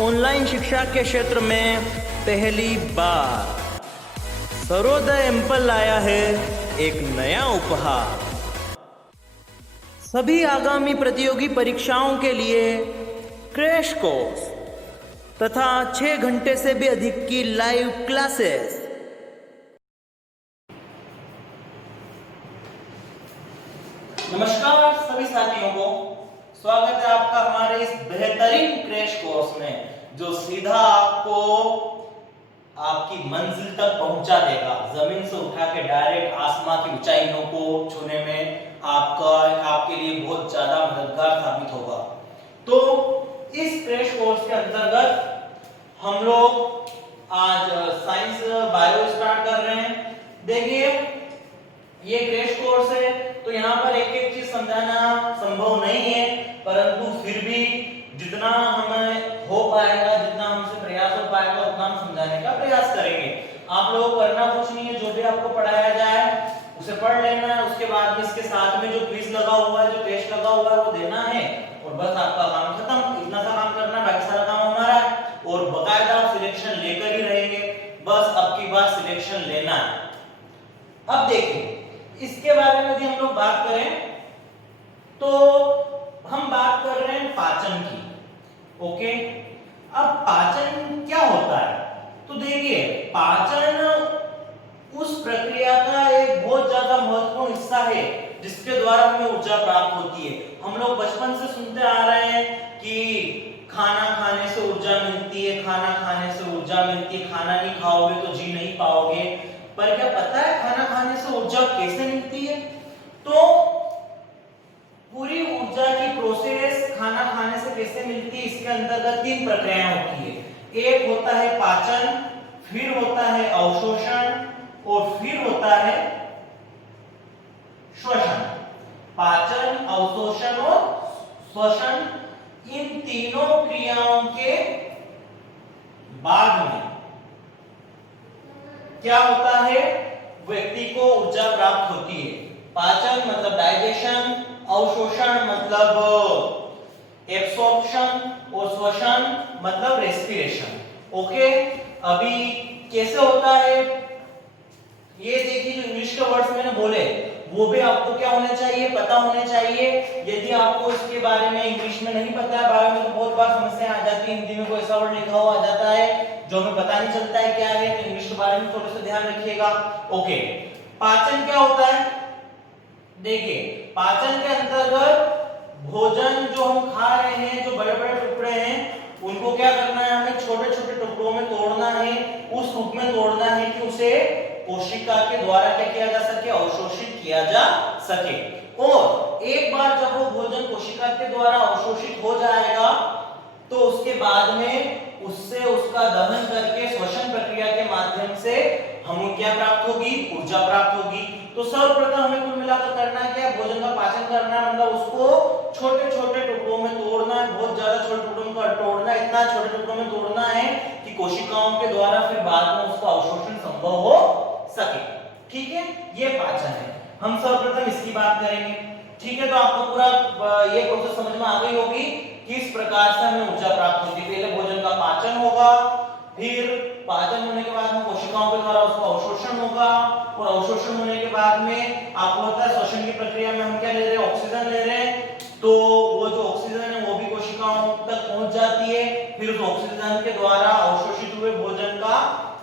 Online शिक्षा के क्षेत्र में पहली बार सर्वोदय एम्पल लाया है एक नया उपहार। सभी आगामी प्रतियोगी परीक्षाओं के लिए क्रैश कोर्स तथा 6 घंटे से भी अधिक की लाइव क्लासेस। नमस्कार सभी साथियों को, स्वागत है आपका हमारे इस बेहतरीन क्रैश कोर्स में जो सीधा आपको आपकी मंजिल तक पहुंचा देगा। जमीन से उठा के डायरेक्ट आसमां की ऊंचाइयों को छूने में आपके लिए बहुत ज्यादा मददगार साबित होगा। तो इस क्रैश कोर्स के अंतर्गत हम लोग आज साइंस बायो स्टार्ट कर रहे हैं। देखिए ये क्रैश कोर्स है तो यहाँ पर एक एक चीज समझाना संभव नहीं है, परंतु फिर भी जितना हमें हो पाएगा, जितना हमसे प्रयास हो पाएगा उतना हम समझाने का प्रयास करेंगे। आप लोगों को करना कुछ नहीं है, जो भी आपको पढ़ाया जाए उसे पढ़ लेना है। उसके बाद में इसके साथ में जो क्विज लगा हुआ है, जो टेस्ट लगा हुआ है वो देना है और बस आपका काम खत्म। इतना सा काम करना, बाकी सारा काम हमारा है और बकायदा सिलेक्शन लेकर ही रहेंगे। बस अब की बार सिलेक्शन लेना है। अब देखिए इसके बारे में यदि हम लोग बात करें तो हम बात कर रहे हैं पाचन की। ओके, अब पाचन क्या होता है? तो देखिए पाचन उस प्रक्रिया का एक बहुत ज्यादा महत्वपूर्ण हिस्सा है जिसके द्वारा हमें ऊर्जा प्राप्त होती है। हम लोग बचपन से सुनते आ रहे हैं कि खाना खाने से ऊर्जा मिलती है, खाना खाने से ऊर्जा मिलती है, खाना नहीं खाओगे तो जी नहीं पाओगे। पर क्या पता है खाना खाने से ऊर्जा कैसे मिलती है? तो पूरी ऊर्जा की प्रोसेस खाना खाने से कैसे मिलती है, इसके अंतर्गत 3 प्रक्रियाएं होती है। एक होता है पाचन, फिर होता है अवशोषण और फिर होता है श्वसन। पाचन, अवशोषण और श्वसन, इन तीनों क्रियाओं के बाद में क्या होता है? व्यक्ति को ऊर्जा प्राप्त होती है। पाचन मतलब डाइजेशन, अवशोषण मतलब एब्सॉर्प्शन और श्वसन मतलब रेस्पिरेशन। ओके, अभी कैसे होता है ये देखिए। जो इंग्लिश के वर्ड्स मैंने बोले वो भी आपको क्या होने चाहिए, पता होने चाहिए। यदि आपको इसके बारे में इंग्लिश में नहीं पता है, बायो में तो बहुत बार समस्या आ जाती है, हिंदी में कोई ऐसा वर्ड लिखा हुआ आ जाता है जो हमें पता नहीं चलता है क्या है, तो इंग्लिश के बारे में थोड़ा सा ध्यान रखिएगा। ओके, पाचन क्या होता है? देखिए पाचन के अंतर्गत भोजन जो हम खा रहे हैं, जो बड़े बड़े टुकड़े हैं, उनको क्या करना है? हमें छोटे छोटे टुकड़ों में तोड़ना है, उस रूप में तोड़ना है कि उसे कोशिका के द्वारा क्या किया जा सके, अवशोषित किया जा सके। और एक बार जब वो भोजन कोशिका के द्वारा अवशोषित हो जाएगा तो उसके बाद में उससे उसका दहन करके श्वसन प्रक्रिया के माध्यम से हमें क्या प्राप्त होगी? ऊर्जा प्राप्त होगी। तो सर्वप्रथम हमें कुल मिलाकर करना है क्या? भोजन का पाचन करना है, मतलब उसको छोटे छोटे टुकड़ों में तोड़ना है, बहुत ज्यादा छोटे टुकड़ों में तोड़ना है, इतना छोटे टुकड़ों में तोड़ना है कि कोशिकाओं के द्वारा फिर बाद में उसका अवशोषण संभव हो सके। ठीक है, ये पाचन है। हम सर्वप्रथम इसकी बात करेंगे। ठीक है, तो आपको पूरा ये प्रोसेस समझ में आ गई होगी किस प्रकार से हमें ऊर्जा प्राप्त होती है। पहले भोजन का पाचन होगा, फिर पाचन होने के बाद में कोशिकाओं के द्वारा उसका अवशोषण होगा और अवशोषण होने के बाद में आपको पता है श्वसन की प्रक्रिया में हम क्या ले रहे हैं? ऑक्सीजन ले रहे हैं। तो वो जो ऑक्सीजन है वो भी कोशिकाओं तक पहुंच जाती है, फिर उस ऑक्सीजन के द्वारा अवशोषित हुए भोजन का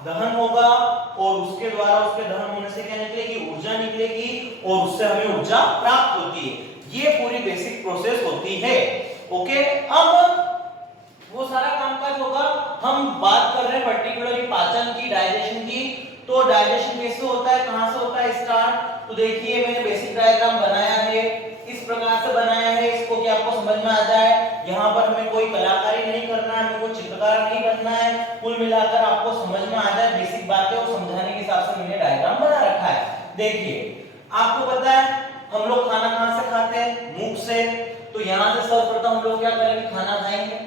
दहन होगा और उसके द्वारा उसके दहन होने से क्या निकलेगी? ऊर्जा निकलेगी और उससे हमें ऊर्जा प्राप्त होती है। ये पूरी बेसिक प्रोसेस होती है। ओके, अब वो सारा कामकाज होगा। हम बात कर रहे हैं पर्टिकुलरली पाचन की, डाइजेशन की। तो डाइजेशन कैसे होता है, कहां से होता है स्टार्ट? तो देखिए मैंने बेसिक डायग्राम बनाया है, इस प्रकार से बनाया है इसको कि आपको समझ में आ जाए। यहाँ पर हमें कोई कलाकारी नहीं करना है, हमें कोई चित्रकार नहीं बनना है, कुल मिलाकर आपको समझ में आ जाए बेसिक बातें और समझाने के हिसाब से मैंने डायग्राम बना रखा है। देखिए आपको पता है हम लोग खाना कहां से खाते हैं? मुख से। तो यहाँ से सर्वप्रथम हम लोग क्या करेंगे? खाना खाएंगे।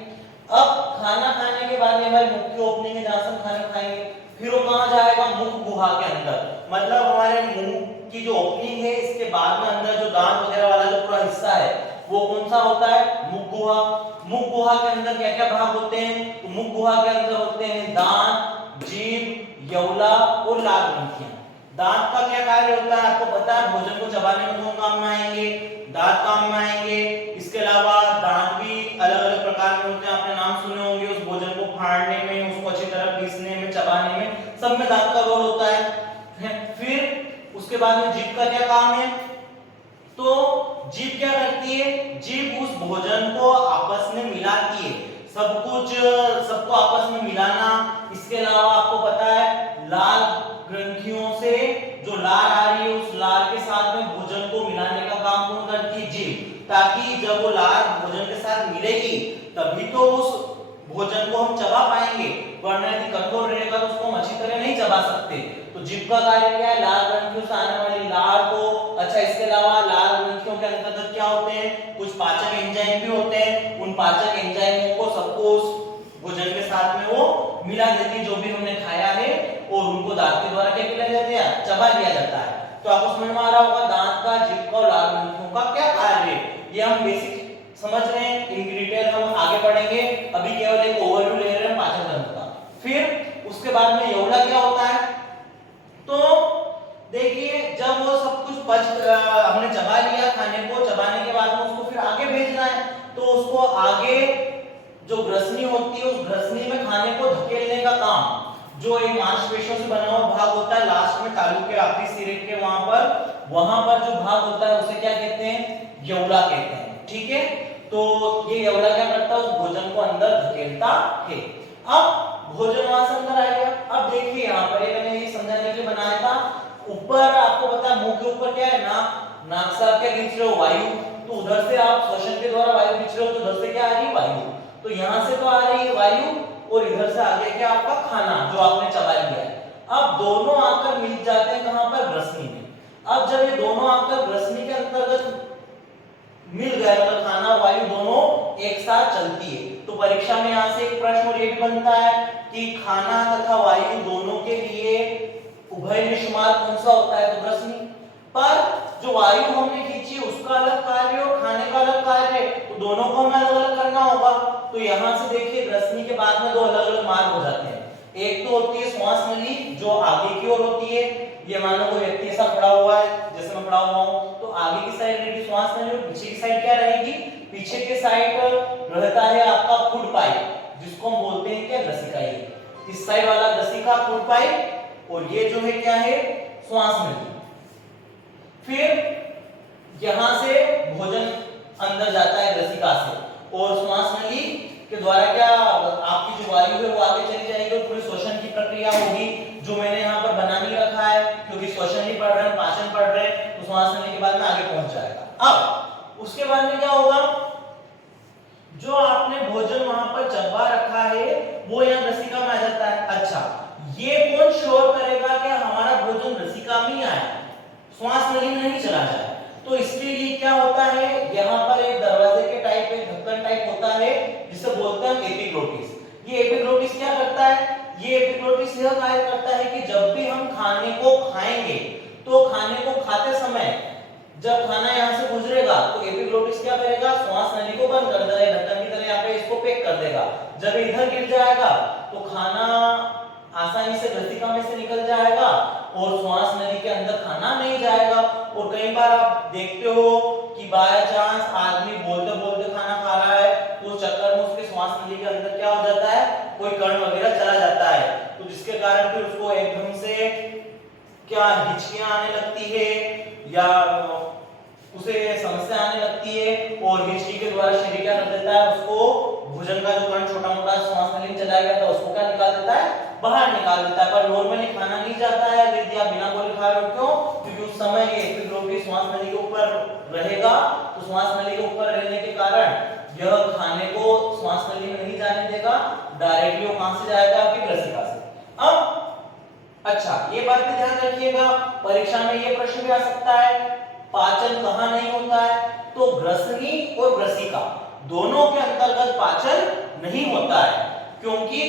अब खाना खाने के बाद में हमारी मुख की ओपनिंग है जहां से हम खाना खाएंगे, फिर वो कहां जाएगा? मुख गुहा के अंदर। मतलब हमारे मुंह की जो ओपनिंग है इसके बाद में अंदर जो दांत वगैरह वाला जो पूरा हिस्सा है वो कौन सा होता है? मुख गुहा। मुख गुहा के अंदर क्या क्या भाग होते हैं? तो मुख गुहा के अंदर होते हैं दांत, जीभ, यौला और लाल ग्रंथियां। दांत का क्या कार्य होता है आपको पता है? भोजन को चबाने में कौन काम में आएंगे? दांत काम में आएंगे। इसके अलावा दांत भी अलग अलग प्रकार के होते हैं, आपने नाम सुने होंगे। उस भोजन को फाड़ने में, उसको अच्छी तरह पीसने में, चबाने में, सब में दांत का रोल होता है। फिर उसके बाद में जीभ का क्या काम है? तो जीभ क्या करती है? जीभ उस भोजन को आपस में मिलाती है, सब कुछ सबको आपस में मिलाना। इसके अलावा आपको पता है लाल ग्रंथियों से जो लार आ रही है, उस लार के साथ में भोजन को मिलाने का काम कौन करती है? जीभ। ताकि जब वो लार भोजन के साथ मिलेगी तभी तो उस भोजन को हम चबा पाएंगे, वरना यदि कठोर रहेगा तो उसको हम अच्छी तरह नहीं चबा सकते। तो जीभ का कार्य क्या है? लाल ग्रंथियों से आने वाली लार को। अच्छा, इसके अलावा लाल ग्रंथियों के अंतर्गत क्या होते हैं? कुछ पाचक एंजाइम भी होते हैं। उन पाचक एंजाइमों को सबको उस भोजन के साथ में वो मिला देती है, जो भी हमने खाया है, और उनको दांत के द्वारा क्या किया जाता है? चबा लिया जाता है। तो आपको समझ में आ रहा होगा दांत का, जीभ का और लाल ग्रंथियों का क्या कार्य है। ये हम बेसिक समझ रहे हैं, इन डिटेल हम आगे पढ़ेंगे। अभी केवल एक ओवरव्यू ले रहे हैं पाचन तंत्र का। फिर उसके बाद में यौला क्या होता है? तो देखिए, जब वो सब कुछ हमने चबा लिया खाने को, चबाने के बाद में उसको फिर आगे भेजना है, तो उसको आगे जो ग्रसनी होती है, उस ग्रसनी में खाने को धकेलने का काम, जो एक मांसपेशियों से बना हुआ भाग होता है, लास्ट में तालू के आखिरी सिरे के वहां पर जो भाग होता है उसे क्या कहते हैं? यौला कहते हैं। ठीक है, तो ये यौला क्या करता है? उस भोजन को अंदर धकेलता है। अब भोजन वहां से अंदर आ गया। अब देखिए यहाँ पर मैंने ये समझाने के लिए बनाया था, ऊपर आपको पता है मुंह के ऊपर क्या है? नाक से आप क्या खींच रहे हो? वायु। तो उधर से आप श्वसन के द्वारा वायु खींच रहे हो, तो उधर से क्या आ रही है? वायु। तो यहाँ से तो आ रही है वायु, और इधर से आ गया क्या? आपका खाना जो आपने चबा लिया है। अब दोनों आकर मिल जाते हैं कहां पर? ग्रसनी में। अब जब ये दोनों आकर ग्रसनी के अंतर्गत मिल गए, मतलब खाना और वायु दोनों एक साथ चलती है, तो परीक्षा में यहां से एक प्रश्न और ये भी बनता है कि खाना तथा वायु दोनों के लिए उभयनिष्माल कौन सा होता है? तो ग्रसनी। पर जो वायु हमने खींची उसका अलग कार्य और खाने का अलग कार्य है, तो दोनों को हमें अलग अलग करना होगा। तो यहां से देखिए ग्रसनी के बाद में दो अलग अलग मार्ग हो जाते हैं। एक तो होती है श्वास नली, जो आगे की ओर होती है। ये मान लो कोई व्यक्ति ऐसा खड़ा हुआ है, जैसे मैं खड़ा हुआ हूं, तो आगे की साइड रहेगी श्वास नली, और पीछे की साइड क्या रहेगी? पीछे के साइड रहता है आपका फूड पाइप, जिसको हम बोलते हैं क्या? ग्रसिका। इस साइड वाला ग्रसिका, फूड पाइप, और ये जो है क्या है? श्वास नली। फिर यहां से भोजन अंदर जाता है ग्रसिका से, और श्वास नली के द्वारा क्या आपकी जो वायु है वो आगे चली जाएगी, और पूरी श्वसन की प्रक्रिया होगी, जो मैंने यहाँ पर बना नहीं रखा है, क्योंकि श्वसन नहीं पढ़ रहे हैं, पाचन पढ़ रहे हैं, तो श्वास नली के बाद में आगे पहुंच जाएगा। अब उसके बाद में क्या होगा? जो आपने भोजन वहां पर चबा रखा है वो यहाँ ग्रसिका में आ जाता है। अच्छा, ये कौन श्योर करेगा कि हमारा भोजन ग्रसिका में ही आया, श्वास नली में नहीं चला जाए? तो इसके लिए क्या होता है? यहाँ पर एक दरवाजे के टाइप, एक ढक्कन टाइप होता है, जिसे बोलते हैं एपिग्लोटिस। ये एपिग्लोटिस क्या करता है? ये एपिग्लोटिस यह कार्य करता है कि जब भी हम खाने को खाएंगे, तो खाने को खाते समय जब खाना यहाँ से गुजरेगा, तो एपिग्लोटिस क्या करेगा? श्वास नली को बंद कर देगा, ढक्कन की तरह यहाँ पे इसको पैक कर देगा। जब इधर गिर जाएगा तो खाना आसानी से ग्रसिका में से निकल जाएगा, और श्वास नली के अंदर खाना नहीं जाएगा। और कई बार आप देखते हो कि बाय चांस आदमी बोलते बोलते खाना खा रहा है, तो चक्कर में उसके श्वास नली के अंदर क्या हो जाता है? कोई कण वगैरह चला जाता है, तो जिसके कारण फिर उसको एकदम से क्या हिचकियां आने लगती है, या उसे समस्या आने लगती है, और हिचकी के द्वारा शरीर क्या कर देता है? उसको भोजन का जो कण छोटा मोटा श्वास नली में चला गया था उसको क्या निकाल देता है? बाहर निकाल देता है। पर नॉर्मली खाना नहीं जाता है यदि आप बिना बोले खा रहे हो। क्यों? क्योंकि उस समय ये एपिग्लोटिस श्वास नली के ऊपर रहेगा, तो श्वास नली के ऊपर रहने के कारण यह खाने को श्वास नली में नहीं जाने देगा, डायरेक्टली वो कहां से जाएगा? आपकी ग्रसिका से। अब अच्छा, ये बात भी ध्यान रखिएगा, परीक्षा में ये प्रश्न भी आ सकता है, पाचन कहां नहीं होता है? तो ग्रसनी और ग्रसिका दोनों के अंतर्गत पाचन नहीं होता है, क्योंकि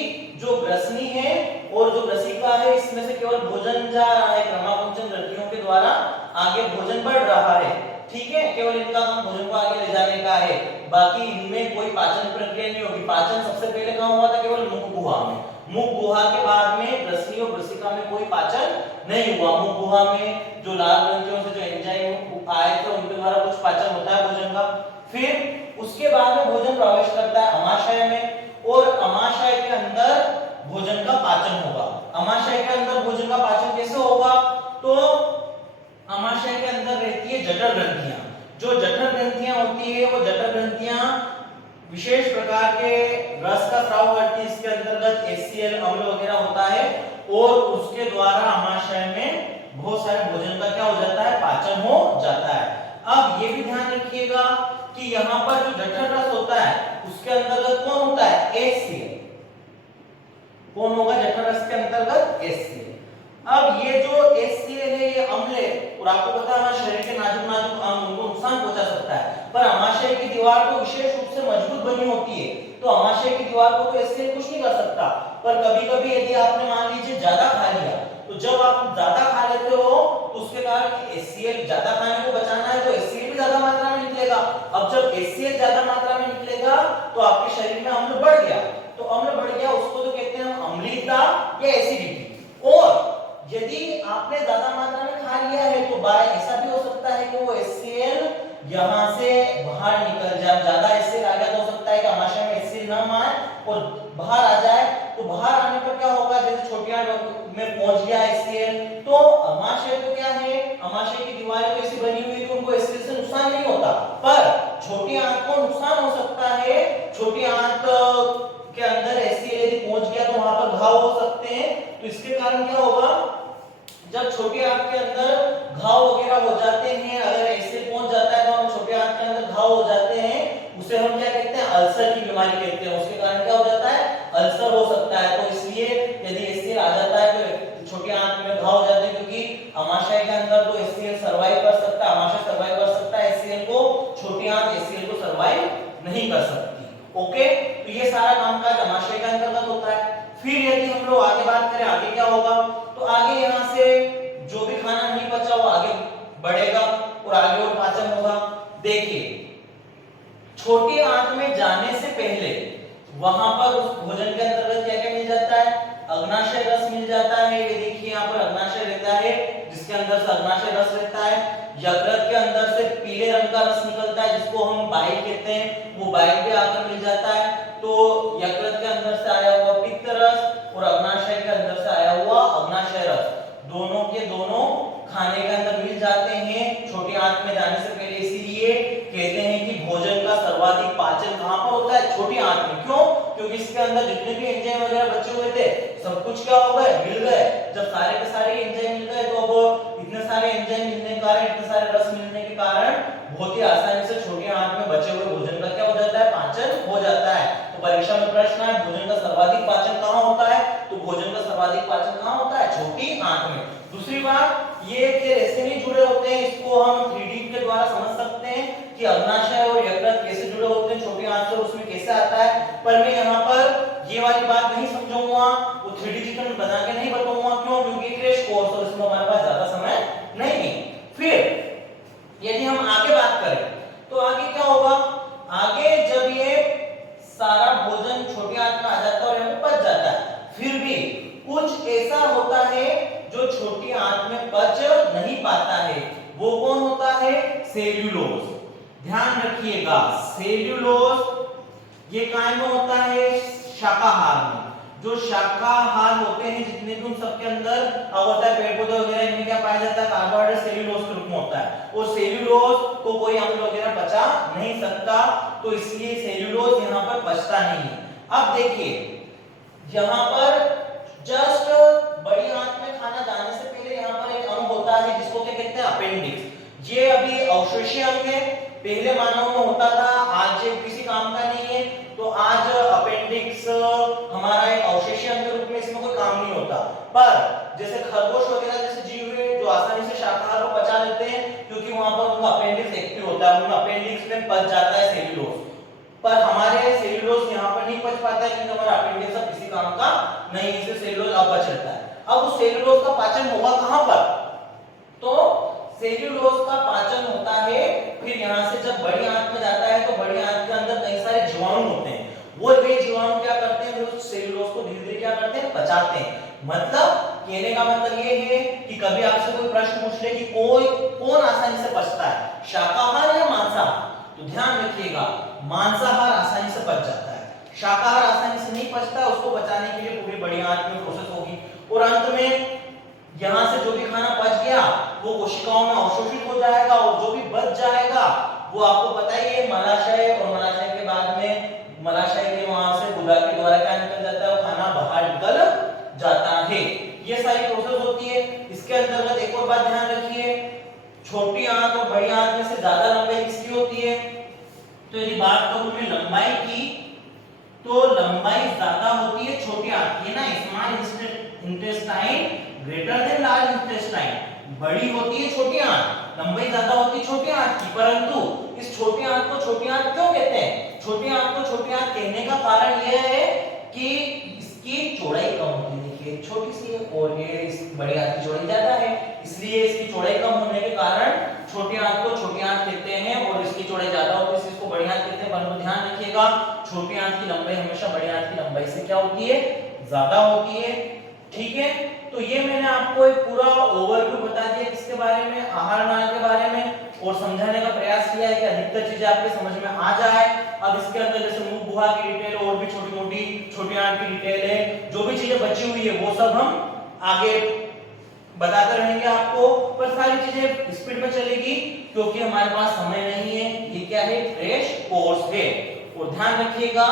जो ग्रसनी है और जो ग्रसिका है, इसमें से केवल भोजन जा रहा है, क्रमाकुंचन ग्रंथियों के द्वारा आगे भोजन बढ़ रहा है। ठीक है, केवल इनका काम भोजन को आगे ले जाने का है, बाकी इनमें कोई पाचन प्रक्रिया नहीं होगी। पाचन सबसे पहले कहाँ हुआ था? केवल मुख गुहा में। मुख गुहा के बाद में ग्रसनी और ग्रसिका में कोई पाचन नहीं हुआ। मुख गुहा में जो लाल ग्रंथियों से जो एंजाइम आए थे उनके द्वारा कुछ पाचन होता है भोजन का। फिर उसके बाद में भोजन प्रवेश करता है अमाशय में, और अमाशय के अंदर भोजन का पाचन होगा। अमाशय के अंदर भोजन का पाचन कैसे होगा? तो अमाशय के अंदर रहती है जठर ग्रंथियां। जो जठर ग्रंथियां होती है वो जठर ग्रंथियां विशेष प्रकार के रस का स्राव करती है। इसके अंतर्गत HCl अम्ल वगैरह होता है, और उसके द्वारा अमाशय में बहुत सारे भोजन का क्या हो जाता है? पाचन हो जाता है। अब ये भी ध्यान रखिएगा कि यहाँ पर जो जठर रस होता है उसके अंतर्गत कौन होता है? HCl। कौन होगा जठर रस के अंतर्गत? HCl। अब ये जो HCl है ये अम्ल है, और आपको पता है हमारे शरीर के नाजुक नाजुक अंग उनको नुकसान पहुंचा सकता है, पर अमाशय की दीवार तो विशेष रूप से मजबूत बनी होती है, तो अमाशय की दीवार को तो HCl कुछ नहीं कर सकता। पर कभी-कभी यदि आपने मान लीजिए ज्यादा खा लिया, तो जब आप ज्यादा खा लेते हो तो उसके कारण HCl ज्यादा खाने को बचाना है तो HCl भी ज्यादा मात्रा में निकलेगा। अब जब HCl ज्यादा मात्रा में निकलेगा तो आपके शरीर में अम्ल बढ़ गया, तो अम्ल बढ़ गया उसको तो कहते हैं हम अम्लीयता या एसिडिटी। और यदि आपने ज्यादा मात्रा में खा लिया है तो बाय ऐसा भी हो सकता है कि वो HCl यहां से बाहर निकल जाए। ज्यादा HCl आ गया तो हो सकता है कि अमाशय में HCl ना आए और बाहर आ जाए, तो बाहर आने पर क्या होगा? जैसे छोटी आंत में पहुंच गया HCl, तो अमाशय को क्या है? अमाशय की दीवारें तो ऐसी बनी हुई है कि उनको HCl से नुकसान नहीं होता, पर छोटी आंत को नुकसान हो सकता है। छोटी आंत के अंदर HCl यदि पहुंच गया तो वहां पर घाव हो सकते हैं, तो इसके कारण क्या होगा? जब छोटी आंत के अंदर घाव वगैरह हो जाते हैं, अगर HCl पहुंच जाता है तो हम छोटी आंत के अंदर घाव हो जाते हैं, उसे हम क्या कहते हैं? अल्सर की बीमारी कहते हैं। उसके कारण क्या हो जाता है? अल्सर हो सकता है। तो इसलिए यदि HCl आ जाता है तो छोटी आंत में घाव हो जाते हैं, क्योंकि अमाशय के अंदर तो HCl सर्वाइव कर सकता है, अमाशय सर्वाइव कर सकता है HCl को, छोटी आंत HCl को सर्वाइव नहीं कर सकती। ओके, तो ये सारा कामकाज अमाशय के अंतर्गत होता है। फिर यदि हम लोग आगे बात करें आगे क्या होगा, तो आगे यहाँ से जो भी खाना नहीं बचा वो आगे बढ़ेगा और आगे और पाचन होगा। देखिए, छोटी आंत में जाने से पहले वहां पर उस भोजन के अंतर्गत क्या क्या मिल जाता है? अग्नाशय रस मिल जाता है। ये देखिए यहाँ पर अग्नाशय रहता है, जिसके अंदर से अग्नाशय रस रहता है। यकृत के अंदर से पीले रंग का रस निकलता है जिसको हम बाइल कहते हैं, वो बाइल भी आकर मिल जाता है। तो यकृत के अंदर से आया हुआ पित्त रस और अग्नाशय के अंदर से आया हुआ अग्नाशय रस, दोनों के दोनों खाने के अंदर मिल जाते हैं छोटी आंत में जाने से पहले। इसीलिए कहते हैं कि भोजन का सर्वाधिक पाचन कहां पर होता है? छोटी आंत में। क्यों? क्योंकि इसके अंदर जितने भी एंजाइम वगैरह बचे हुए थे सब कुछ क्या हो गए? मिल गए। जब सारे के सारे एंजाइम मिल गए तो अब इतने सारे एंजाइम मिलने के कारण, इतने सारे रस मिलने के कारण बहुत ही आसानी से छोटी आंत में बचे हुए भोजन का क्या हो जाता है? पाचन हो जाता है। तो परीक्षा में प्रश्न है भोजन का सर्वाधिक पाचन कहां होता है? तो भोजन का सर्वाधिक पाचन कहां होता है? छोटी आंत में। दूसरी बात ये कि ऐसे नहीं जुड़े होते हैं, इसको हम 3D के द्वारा समझ सकते हैं कि अग्नाशय और यकृत कैसे जुड़े होते हैं छोटी आंत से, उसमें कैसे आता है। पर मैं यहाँ पर ये वाली बात नहीं समझाऊंगा, वो 3D चित्र बना के नहीं बताऊंगा। क्यों? क्योंकि क्रैश कोर्स और इसमें हमारे पास ज्यादा समय नहीं है। फिर यदि हम आगे बात करें तो आगे क्या होगा? आगे जब ये सारा भोजन छोटी आंत में आ जाता है और यहाँ पे पच जाता है, फिर भी कुछ ऐसा होता है जो छोटी आंत में पच नहीं पाता है। वो कौन होता है? सेल्यूलोज। ध्यान रखिएगा, सेल्यूलोज ये काय में होता है? शाकाहार में। जो शाकाहार होते हैं जितने भी उन सबके अंदर होता है, पेड़ पौधे वगैरह, इनमें क्या पाया जाता है? कार्बोहाइड्रेट सेल्यूलोज के रूप में होता है, और सेल्यूलोज को कोई अम्ल वगैरह पचा नहीं सकता, तो इसलिए सेल्यूलोज यहाँ पर पचता नहीं है। अब देखिए यहाँ पर जस्ट बड़ी आंत में खाना जाने से पहले यहाँ पर एक अंग होता है जिसको क्या कहते हैं? अपेंडिक्स। ये अभी अवशोषी अंग है, पहले मानव में होता था, आज किसी काम का नहीं है। तो आज अपेंडिक्स हमारा एक अवशेषी अंग के रूप में, इसमें कोई काम नहीं होता। पर जैसे खरगोश वगैरह जैसे जीव है जो आसानी से शाकाहार को पचा लेते हैं, क्योंकि वहां पर उनका अपेंडिक्स एक्टिव होता है, उनका अपेंडिक्स में पच जाता है सेल्यूलोज। पर हमारे सेल्यूलोज यहाँ पर नहीं पच पाता है क्योंकि हमारा अपेंडिक्स अब किसी काम का नहीं, इससे सेल्यूलोज अपच रहता है। अब उस सेल्यूलोज का पाचन होगा कहां पर? तो सेल्यूलोज का पाचन होता है, फिर यहाँ से जब बड़ी आंत में जाता है तो बड़ी आंत के अंदर कई सारे जीवाणु होते हैं, वे जीवाणु क्या करते हैं, वो सेल्यूलोज को धीरे धीरे क्या करते हैं, पचाते हैं। मतलब कहने का मतलब ये है कि कभी आपसे कोई प्रश्न पूछ ले कि कौन आसानी से पचता है, शाकाहार या मांसाहार, तो ध्यान रखिएगा मांसाहार आसानी से पच जाता है, शाकाहार आसानी से नहीं पचता, उसको पचाने के लिए पूरी बड़ी आंत में प्रोसेस होगी और अंत में यहां से जो भी खाना पच गया वो कोशिकाओं में अवशोषित हो जाएगा और जो भी बच जाएगा वो आपको पता ही है मलाशय, और मलाशय के बाद में मलाशय के वहां से गुदा के द्वारा क्या निकल जाता है, वो खाना बाहर निकल जाता है। ये सारी प्रोसेस होती है। इसके अंतर्गत एक और बात ध्यान रखिए, छोटी आंत और बड़ी आंत में से ज्यादा लंबाई किसकी होती है, तो यदि बात करूं मैं लंबाई की तो लंबाई ज्यादा होती है छोटी आंत की ना, small intestine greater than large intestine, बड़ी होती है छोटी आंत, लंबाई ज्यादा होती है छोटी आंत की, परंतु इस छोटी आंत को छोटी आंत क्यों कहते हैं, छोटी आंत को छोटी आंत कहने का कारण यह है कि इसकी चौड़ाई कम होती है, देखिए छोटी सी है और ये इस बड़ी आंत की चौड़ाई ज्यादा है, इसलिए इसकी चौड़ाई कम होने के कारण छोटी आंत को छोटी आंत कहते हैं और इसकी चौड़ाई ज्यादा होती है इसलिए इसको बड़ी आंत कहते हैं। परंतु ध्यान रखिएगा छोटी आंत की लंबाई हमेशा बड़ी आंत की लंबाई से क्या होती है, ज्यादा होती है। ठीक है, तो ये मैंने आपको एक पूरा ओवरव्यू बता दिया किसके बारे में, आहार नाल के बारे में, और समझाने का प्रयास किया है कि अधिकतर चीजें आपके समझ में आ जाए। अब इसके अंदर जैसे मुंह बुहा की डिटेल और भी छोटी मोटी छोटी आंत की डिटेल है, जो भी चीजें बची हुई है वो सब हम आगे बताते रहेंगे आपको, पर सारी चीजें स्पीड में चलेगी क्योंकि हमारे पास समय नहीं है, ये क्या है, फ्रेश कोर्स है। और ध्यान रखिएगा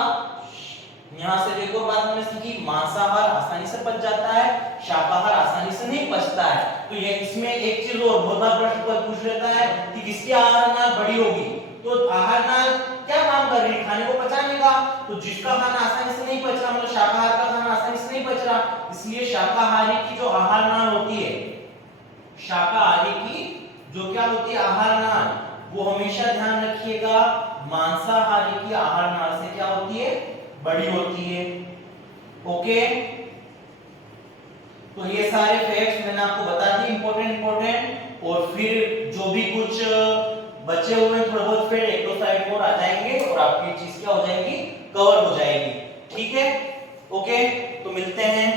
यहां से एक और बात हमने सीखी, मांसाहार आसानी से पच जाता है, शाकाहार आसानी से नहीं पचता है। तो ये इसमें एक चीज और बहुत बार प्रश्न पूछ लेता है कि किसकी आहार नाल बड़ी होगी, तो आहार नाल क्या काम कर रही है, खाने को पचाने का, तो जिसका खाना आसानी से नहीं पच रहा, मतलब शाकाहार का खाना आसानी से नहीं पच रहा, इसलिए शाकाहारी की जो आहार नाल होती है, शाकाहारी की जो क्या होती है आहार नाल, वो हमेशा ध्यान रखिएगा मांसाहारी की आहार नाल से क्या होती है, बड़ी होती है। ओके, तो ये सारे फैक्ट्स मैंने आपको बता दिए इंपॉर्टेंट, और फिर जो भी कुछ बचे हुए थोड़े बहुत फिर एक दो साइड और आ जाएंगे और आपकी चीज क्या हो जाएगी, कवर हो जाएगी। ठीक है, ओके, तो मिलते हैं